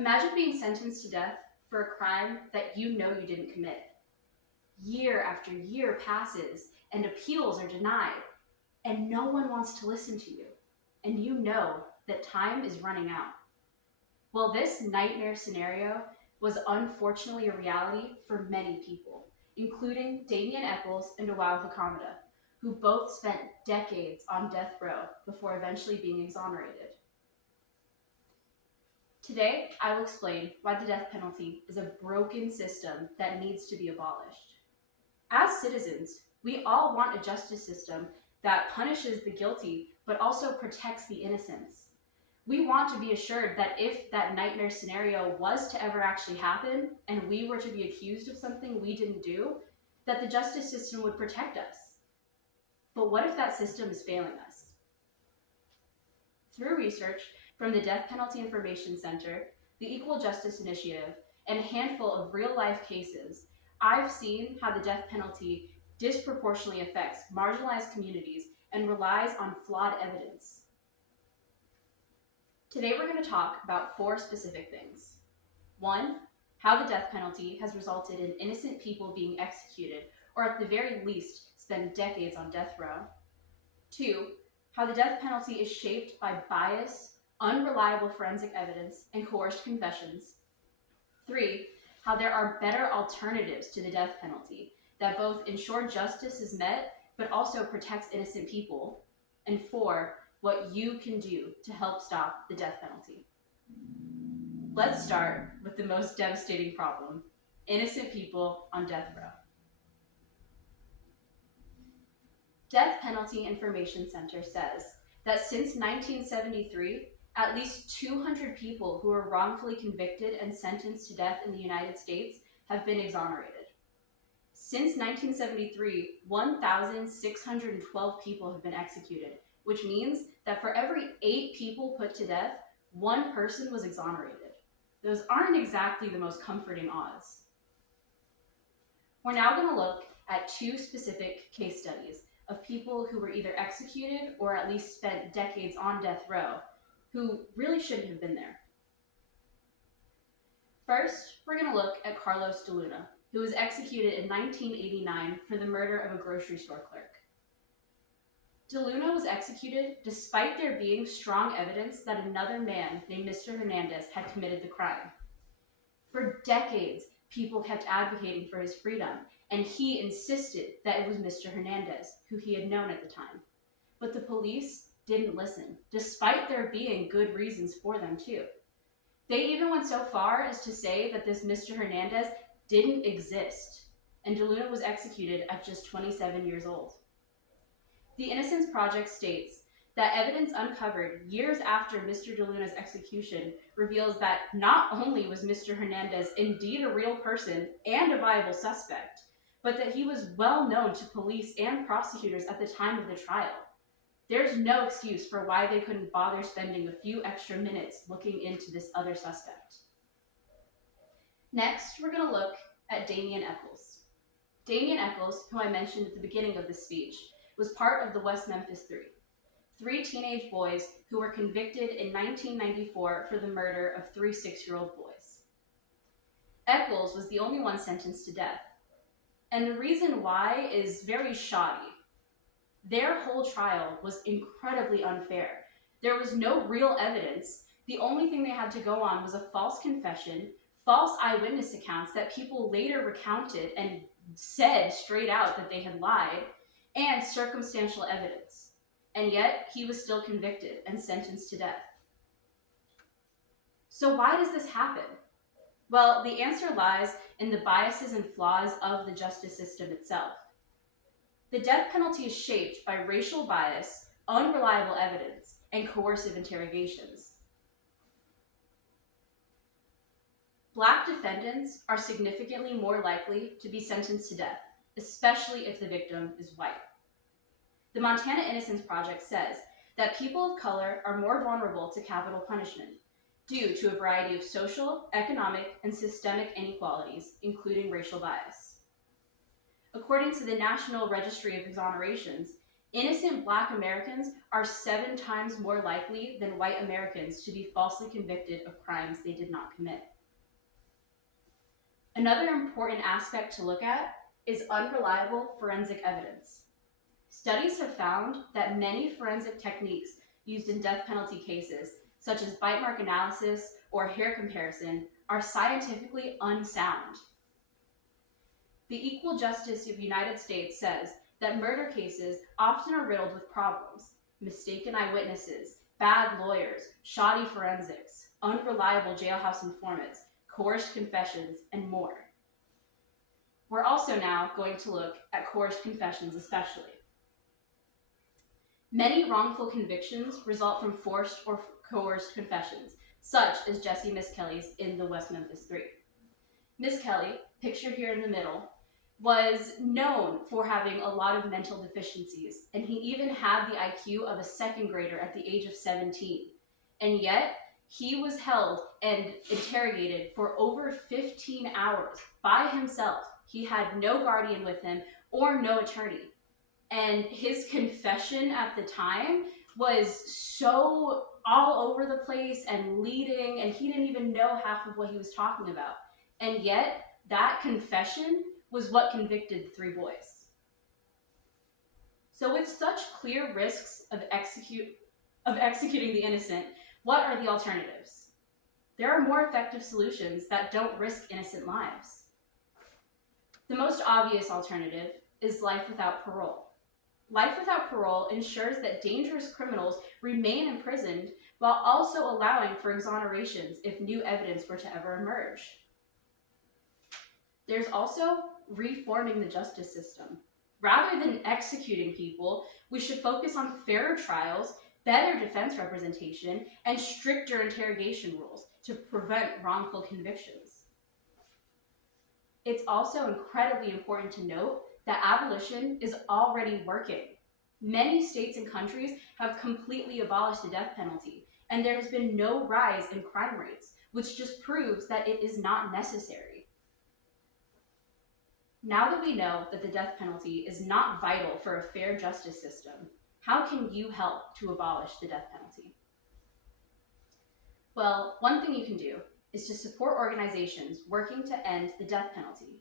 Imagine being sentenced to death for a crime that you know you didn't commit. Year after year passes and appeals are denied, and no one wants to listen to you. And you know that time is running out. Well, this nightmare scenario was unfortunately a reality for many people, including Damien Eccles and Dawao Hakamada, who both spent decades on death row before eventually being exonerated. Today, I will explain why the death penalty is a broken system that needs to be abolished. As citizens, we all want a justice system that punishes the guilty but also protects the innocents. We want to be assured that if that nightmare scenario was to ever actually happen and we were to be accused of something we didn't do, that the justice system would protect us. But what if that system is failing us? Through research from the Death Penalty Information Center, the Equal Justice Initiative, and a handful of real-life cases, I've seen how the death penalty disproportionately affects marginalized communities and relies on flawed evidence. Today we're going to talk about 4 specific things. 1, how the death penalty has resulted in innocent people being executed, or at the very least, spend decades on death row. 2, how the death penalty is shaped by bias, unreliable forensic evidence, and coerced confessions. 3, how there are better alternatives to the death penalty that both ensure justice is met, but also protects innocent people. And 4, what you can do to help stop the death penalty. Let's start with the most devastating problem: innocent people on death row. Death Penalty Information Center says that since 1973, at least 200 people who were wrongfully convicted and sentenced to death in the United States have been exonerated. Since 1973, 1,612 people have been executed, which means that for every 8 people put to death, 1 person was exonerated. Those aren't exactly the most comforting odds. We're now going to look at 2 specific case studies of people who were either executed or at least spent decades on death row, who really shouldn't have been there. First, we're going to look at Carlos de Luna, who was executed in 1989 for the murder of a grocery store clerk. De Luna was executed despite there being strong evidence that another man named Mr. Hernandez had committed the crime. For decades, people kept advocating for his freedom, and he insisted that it was Mr. Hernandez, who he had known at the time. But the police didn't listen, despite there being good reasons for them to. They even went so far as to say that this Mr. Hernandez didn't exist, and de Luna was executed at just 27 years old. The Innocence Project states that evidence uncovered years after Mr. de Luna's execution reveals that not only was Mr. Hernandez indeed a real person and a viable suspect, but that he was well known to police and prosecutors at the time of the trial. There's no excuse for why they couldn't bother spending a few extra minutes looking into this other suspect. Next, we're going to look at Damien Eccles. Damien Eccles, who I mentioned at the beginning of this speech, was part of the West Memphis 3 teenage boys who were convicted in 1994 for the murder of 3 6-year-old boys. Eccles was the only one sentenced to death, and the reason why is very shoddy. Their whole trial was incredibly unfair. There was no real evidence. The only thing they had to go on was a false confession, false eyewitness accounts that people later recounted and said straight out that they had lied, and circumstantial evidence. And yet, he was still convicted and sentenced to death. So why does this happen? Well, the answer lies in the biases and flaws of the justice system itself. The death penalty is shaped by racial bias, unreliable evidence, and coercive interrogations. Black defendants are significantly more likely to be sentenced to death, especially if the victim is white. The Montana Innocence Project says that people of color are more vulnerable to capital punishment due to a variety of social, economic, and systemic inequalities, including racial bias. According to the National Registry of Exonerations, Innocent Black Americans are 7 times more likely than white Americans to be falsely convicted of crimes they did not commit. Another important aspect to look at is unreliable forensic evidence. Studies have found that many forensic techniques used in death penalty cases, such as bite mark analysis or hair comparison, are scientifically unsound. The Equal Justice of the United States says that murder cases often are riddled with problems: mistaken eyewitnesses, bad lawyers, shoddy forensics, unreliable jailhouse informants, coerced confessions, and more. We're also now going to look at coerced confessions especially. Many wrongful convictions result from forced or coerced confessions, such as Jesse Miss Kelly's in the West Memphis 3. Miss Kelly, pictured here in the middle, was known for having a lot of mental deficiencies, and he even had the IQ of a second grader at the age of 17. And yet, he was held and interrogated for over 15 hours by himself. He had no guardian with him or no attorney. And his confession at the time was so all over the place and leading, and he didn't even know half of what he was talking about. And yet, that confession was what convicted the 3 boys. So with such clear risks of executing the innocent, what are the alternatives? There are more effective solutions that don't risk innocent lives. The most obvious alternative is life without parole. Life without parole ensures that dangerous criminals remain imprisoned while also allowing for exonerations if new evidence were to ever emerge. There's also reforming the justice system. Rather than executing people, we should focus on fairer trials, better defense representation, and stricter interrogation rules to prevent wrongful convictions. It's also incredibly important to note that abolition is already working. Many states and countries have completely abolished the death penalty, and there has been no rise in crime rates, which just proves that it is not necessary. Now that we know that the death penalty is not vital for a fair justice system, how can you help to abolish the death penalty? Well, one thing you can do is to support organizations working to end the death penalty.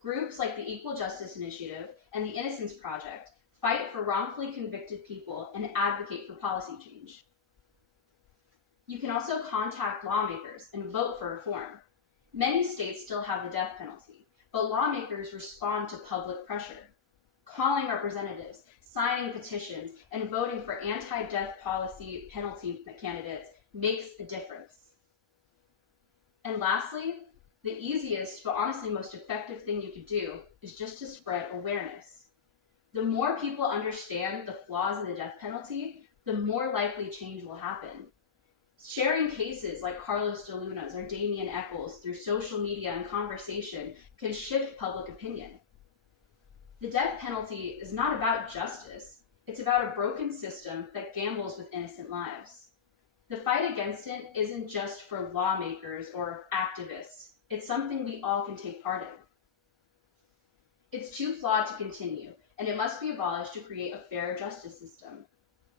Groups like the Equal Justice Initiative and the Innocence Project fight for wrongfully convicted people and advocate for policy change. You can also contact lawmakers and vote for reform. Many states still have the death penalty, but lawmakers respond to public pressure. Calling representatives, signing petitions, and voting for anti-death policy penalty candidates makes a difference. And lastly, the easiest but honestly most effective thing you could do is just to spread awareness. The more people understand the flaws of the death penalty, the more likely change will happen. Sharing cases like Carlos de Luna's or Damien Eccles through social media and conversation can shift public opinion. The death penalty is not about justice. It's about a broken system that gambles with innocent lives. The fight against it isn't just for lawmakers or activists. It's something we all can take part in. It's too flawed to continue, and it must be abolished to create a fairer justice system.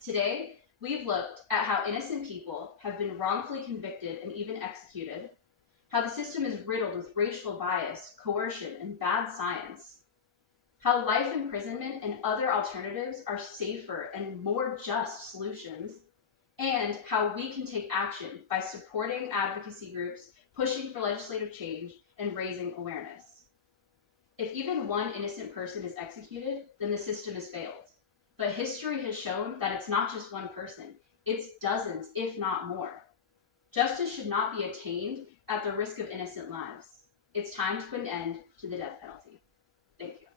Today, we've looked at how innocent people have been wrongfully convicted and even executed, how the system is riddled with racial bias, coercion, and bad science, how life imprisonment and other alternatives are safer and more just solutions, and how we can take action by supporting advocacy groups, pushing for legislative change, and raising awareness. If even one innocent person is executed, then the system has failed. But history has shown that it's not just one person, it's dozens, if not more. Justice should not be attained at the risk of innocent lives. It's time to put an end to the death penalty. Thank you.